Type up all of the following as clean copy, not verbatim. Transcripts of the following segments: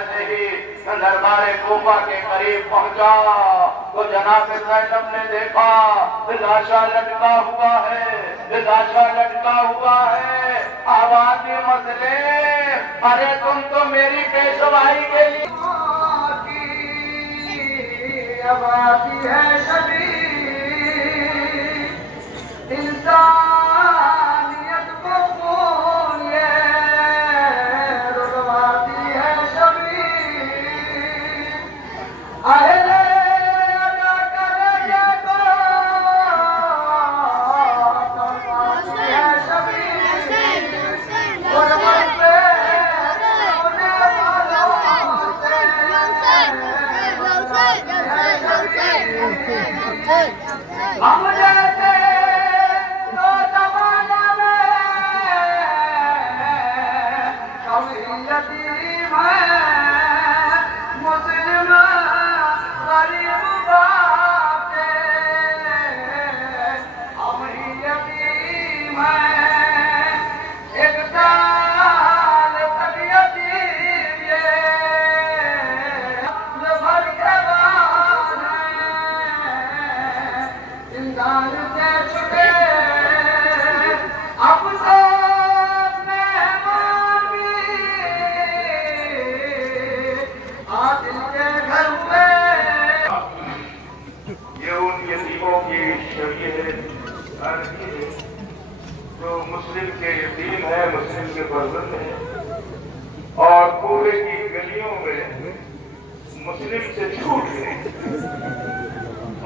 جیسے ہی دربار کوفہ کے قریب پہنچا تو جناب زینب نے دیکھا لاشا لٹکا ہوا ہے، لاشا لٹکا ہوا ہے۔ آواز مسئلے، ارے تم تو میری پیشوائی کے لیے اب آتی ہے شبی انسانیت کو خون یہ رلواتی ہے شبی اہل ادا کرے تو رلواتی ہے شبی غربت پہ ہونے والوں سے ہم جیسے نوجوانوں میں کبھی یتیم ہے مسلم غریب باپ کے ہم ہی یتیم ہیں ایک سال تک یتیم یہ بھر کے بعد انسان سے چھٹے افسوس مہمان بھی عادل کے گھر میں یہ ان یتیموں کی شریعت عرضی ہے جو مسلم کے یتیم ہے، مسلم کے فرزند ہے اور پورے کی گلیوں میں مسلم سے چھوٹ گئے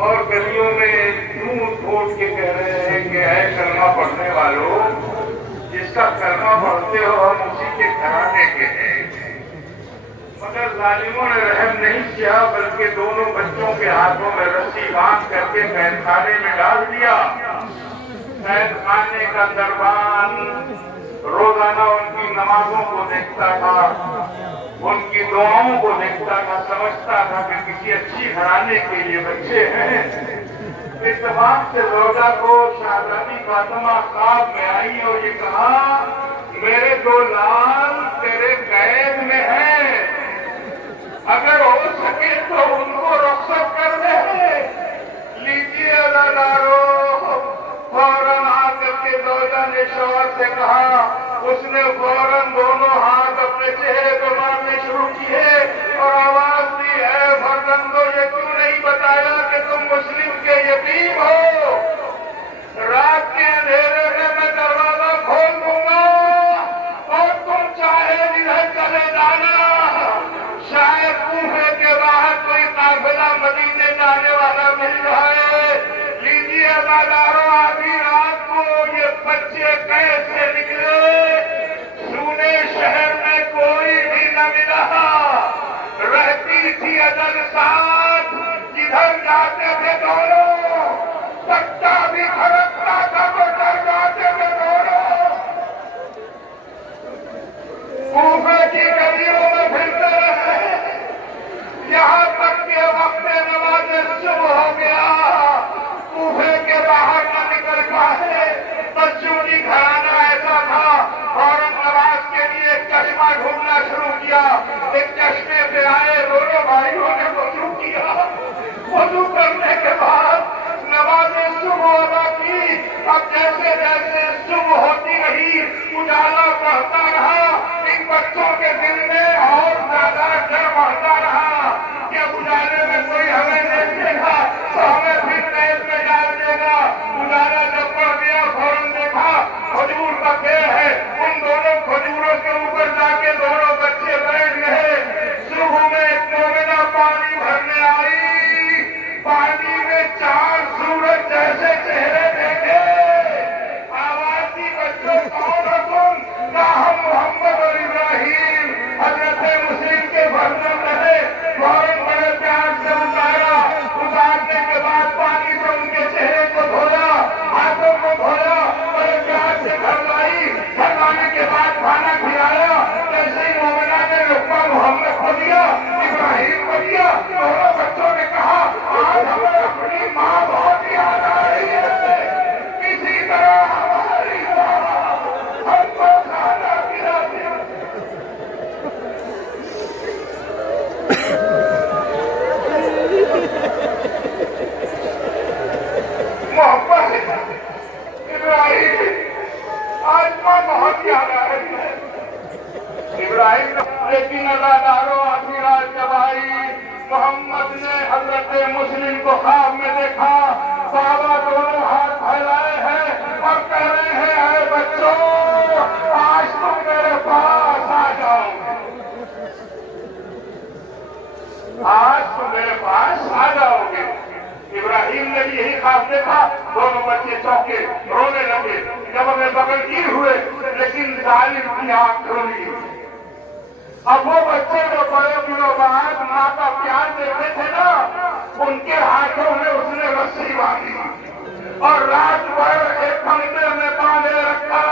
اور گلیوں میں ڈھونڈ ڈھونڈ کے کہہ رہے ہیں کہ اے کلمہ پڑھنے والوں، جس کا کلمہ پڑھتے ہو ہم اسی کے گھرانے کے ہیں۔ مگر ظالموں نے رحم نہیں کیا بلکہ دونوں بچوں کے ہاتھوں میں رسی باندھ کر کے قید خانے میں ڈال دیا۔ قید خانے کا دربان روزانہ ان کی نمازوں کو دیکھتا تھا، ان کی دعاؤں کو دیکھتا تھا، سمجھتا تھا کہ کسی اچھی گھرانے کے لیے بچے ہیں۔ اتفاق سے زوجہ کو شہزادی فاطمہ خواب میں آئی اور یہ کہا میرے دو لال تیرے قید میں ہیں، اگر ہو سکے تو ان کو رخصت کر دے۔ لیجیے ادادارو، فوراً آ کر کے زوجہ نے شوہر سے کہا، اس نے فوراً دونوں ہاتھ اپنے چہرے کو مارنے شروع کیے اور آواز دی اے فرزندو، یہ کیوں نہیں بتایا کہ تم مسلم کے یتیم ہو؟ رات کے اندھیرے میں میں دروازہ کھول دوں گا اور تم چاہے جدھر چلے جانا، شاید کوفے کے باہر کوئی قافلہ مدینے جانے والا مل جائے۔ لیجیے ادادارو، آدھی رات کو یہ بچے کیسے نکلے، سونے شہر میں کوئی بھی نہ ملا، رہتی تھی اجل ساتھ، جدھر جاتے تھے دونوں پٹا بھی کھڑکتا تھا تو ڈر جاتے تھے دونوں، کوفے کی گلیوں میں پھرتے رہے یہاں تک کہ وقت نماز صبح ہو گیا۔ کوفے کے باہر نہ نکل پائے، بچوں گھرانہ ایسا تھا، فوراً نماز کے لیے ایک چشمہ ڈھونڈنا شروع کیا۔ ایک چشمے پہ آئے، دونوں بھائیوں نے وضو کیا، وضو کرنے کے بعد نماز صبح ادا کی۔ اب جیسے جیسے صبح ہوتی رہی اجالا بڑھتا رہا، ان بچوں کے دل میں اور زیادہ ڈر بڑھتا رہا کہ اب اجالے میں کوئی ہمیں دیکھے گا تو ہمیں پھر قید میں ڈال دے گا۔ اجالا جب بڑھ گیا فوراً دیکھا کھجور کا پیڑ ہے، ان دونوں کھجوروں کے اوپر جا کے دونوں بچے بیٹھ گئے۔ صبح میں ایک مومنہ پانی بھرنے آئی، پانی میں 4 سورج جیسے چہرے دیکھے، آواز دی بچوں کون ہو تم؟ کہا ہم محمد اور ابراہیم۔ حضرت चौथी रात जब आई, मोहम्मद ने हजरत मुस्लिम को ख्वाब में देखा, बाबा दोनों हाथ फैलाए हैं और कह रहे हैं, अरे बच्चों आज तुम मेरे पास आ जाओगे, आज तुम मेरे पास आ जाओगे। इब्राहिम ने भी यही ख्वाब देखा, दोनों बच्चे चौंके, रोने लगे, जब हमें बगलगीर हुए, लेकिन जालिम की आंख खोली। अब वो बच्चे जो बड़े दिनों बाद माँ का प्यार देते थे ना, उनके हाथों में उसने रस्सी बांधी और रात भर एक खंडे में बांधे रखा।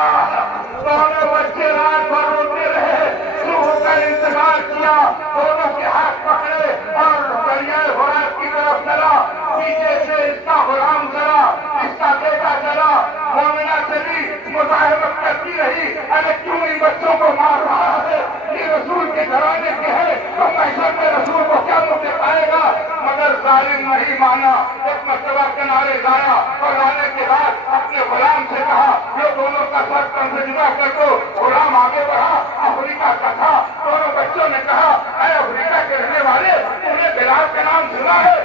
दोनों बच्चे रात भर रोते रहे, सुबह का इंतजार किया, दोनों के हाथ पकड़े और दरियाए फुरात की तरफ चला। पीछे से इसका गुलाम चला, इसका बेटा चला, मोमिना चली, मुजाहिमत करती रही, अरे क्यों इन बच्चों को मार रहा है, ये रसूल के घराने के हैं, तो महशर में रसूल को क्या मुझे पाएगा। मगर जालिम नहीं माना, एक मर्तबा किनारे लाया और लाने के बाद अपने गुलाम से कहा, ये दोनों का सर तन से जुदा कर दो। गुलाम आगे बढ़ा, अफ्रीका का था। दोनों बच्चों ने कहा, अरे अफ्रीका के रहने वाले, तुमने बिलाल का नाम सुना है?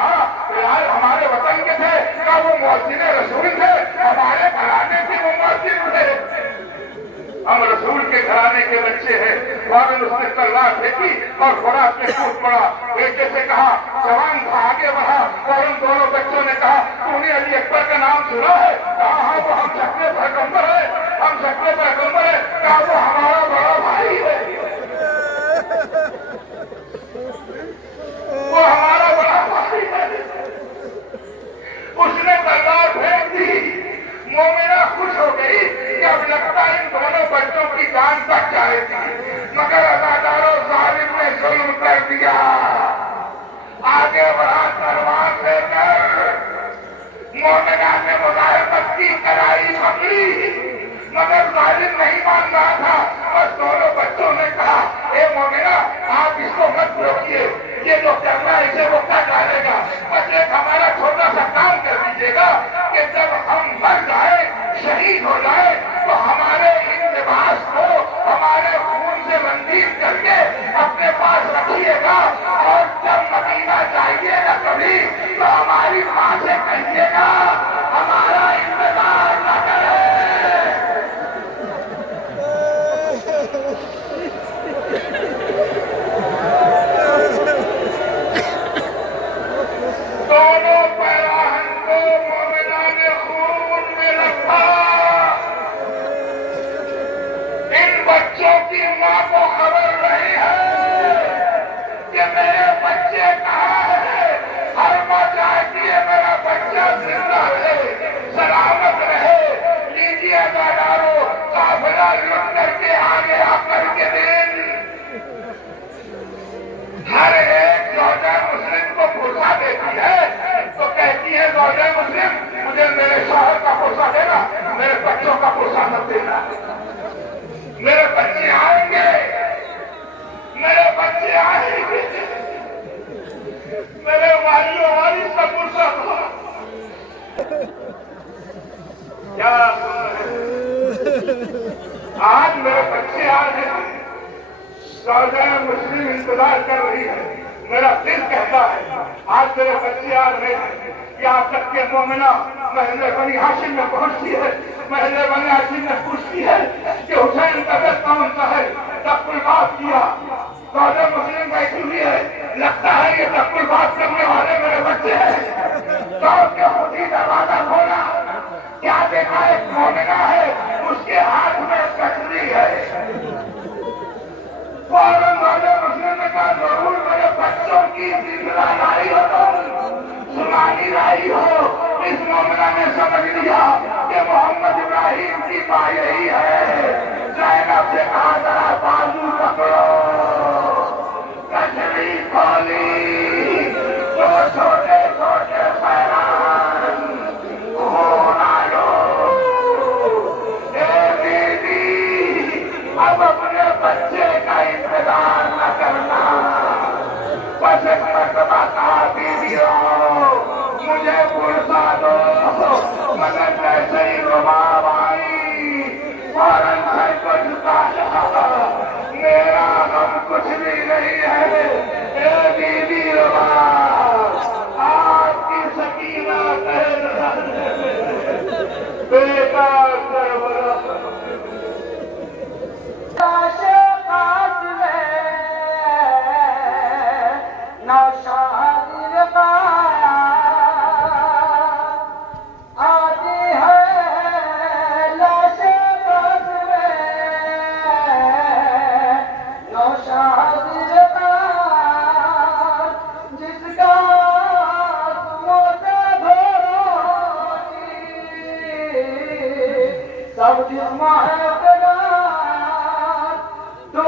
हाँ, बिलाल हमारे वतन के थे, क्या वो मुअज्जिन रसूल थे? हमारे घराने से वो मुअज्जिन थे, हम रसूल के घराने के बच्चे हैं। फौरन उसने तलवार फेंकी और खुराक में कूद पड़ा। बेटे से कहा, जवान था, आगे बढ़ा। फौरन दोनों बच्चों ने कहा, तूने अली अकबर का नाम सुना है? कहा, हाँ, वो हम सबके पैगंबर है, हम सबके पैगंबर है। कहा, वो हमारा बड़ा भाई है, वो हमारा बड़ा भाई है। उसने तलवार फेंक दी। मोमिना खुश हो गई कि अब लगता है इन दोनों बच्चों की जान तक जाएगी, मगर अदादारों जालिम ने जुल्म कर दिया। आगे बढ़ा तलवार लेकर, मोमिना ने मुजाहिमत की, कराई पकड़ी, मगर जालिम नहीं मान रहा था। बस दोनों बच्चों ने कहा, ए मोमिना, आप इसको मत रोकिए, ये जो कर रहा है इसे वो क्या डालेगा, बस एक हमारा छोटा सा काम कर दीजिएगा कि जब हम मर जाए, शहीद हो जाए, तो हमारे इन लिबास को हमारे खून से मंदीर करके अपने पास रखिएगा, और जब मदीना जाइएगा कभी तो हमारी माँ से कहिएगा हमारा इंतजार न करे। दोनों पैराहन को मोमिना ने खून में रखा। इन बच्चों की माँ को खबर नहीं है कि मेरे बच्चे कहाँ हैं। हर माँ चाहती है मेरा बच्चा जिंदा रहे, सलामत रहे। लीजिए दादारो, काफिला लुट करके आगे आकर के दिन हर एक जौजा मुस्लिम को पुरसा देती है, तो कहती है जौजा मुस्लिम, मुझे मेरे शौहर का पुरसा देना, मेरे बच्चों का पुरसा मत देना। मेरे बच्चे आएंगे, मेरे बच्चे आएंगे, मेरे वालियों वाली का पुरसा दो। क्या आज मेरे बच्चे आ गए, जौजा मुस्लिम इंतजार कर रही है। मेरा दिल कहता है आज मेरे बच्चे आ रहे हैं। यहाँ तक के मोमिना महल्ले बनी हाशिम में पहुंचती है, महल्ले बनी हाशिम में पूछती है कि हुसैन तबियत कौन सा है। तब बात किया, जौजा मुस्लिम बैठी हुई है, लगता है ये तब बात करने वाले मेरे बच्चे हैं। दौड़ के खुद ही दरवाजा खोला, क्या देखा, एक मोमिना है, उसके हाथ में कचरी है। फौरन वाले मुस्लिम ने कहा, जरूर मेरे बच्चों की जिंदा लाई हो, सुनानी लाई हो। इस मोमिना ने समझ लिया कि मोहम्मद इब्राहिम की माँ यही है। ज़ैनब से कहा, जरा बाजू पकड़ो, कचरी खोली, दो छोटे छोटे पैरान खून आयो। ए दीदी, अब अपने बच्चे का इंतजार न करना, बस एक मरतबा कहा, दीदियों मुझे पुरसा दो, मगर जैसे ही रुबाब आई फौरन सर को झुकाया, मेरा गम कुछ سب جسم ہے پیغام تو